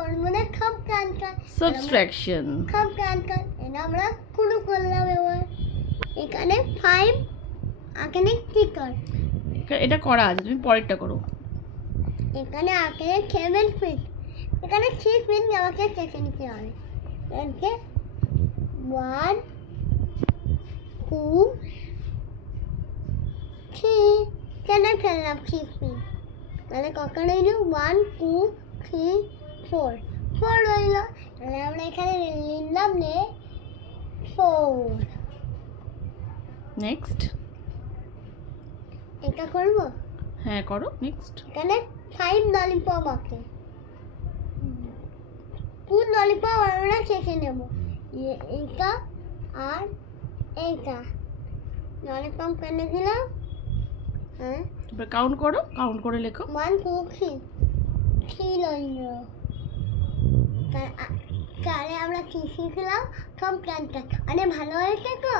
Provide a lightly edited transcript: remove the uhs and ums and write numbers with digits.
করবো না খামকানকার সাবট্রাকশন। খামকানকার এটা আমরা শুরু করলাম এবার এখানে 5 এখানে কি কর এটা করা আছে, তুমি পরেরটা করো। এখানে আঁকে 7 ফিট এখানে 6 ফিট আমাকে চেকে নিতে হবে এখানে 1 2 3 কেন ফেললাম 6 ফিট তাহলে কখন হইল 1 2 3 4 4 হইল তাহলে আমরা এখানে লিখলাম নে 4 নেক্সট। এটা করবো হ্যাঁ করো নেক্সট। এখানে 5 ললিপপ আছে 2 ললিপপ আমরা চেখে নেব এইটা আর এইটা ললিপপ কেন দিলাম হ্যাঁ এবার কাউন্ট করো, কাউন্ট করে লেখো। 1 2 3 3 ললিপপ তাহলে আমরা কি শিখলাম কম প্ল্যানটা অনেক ভালো হয়েছে তো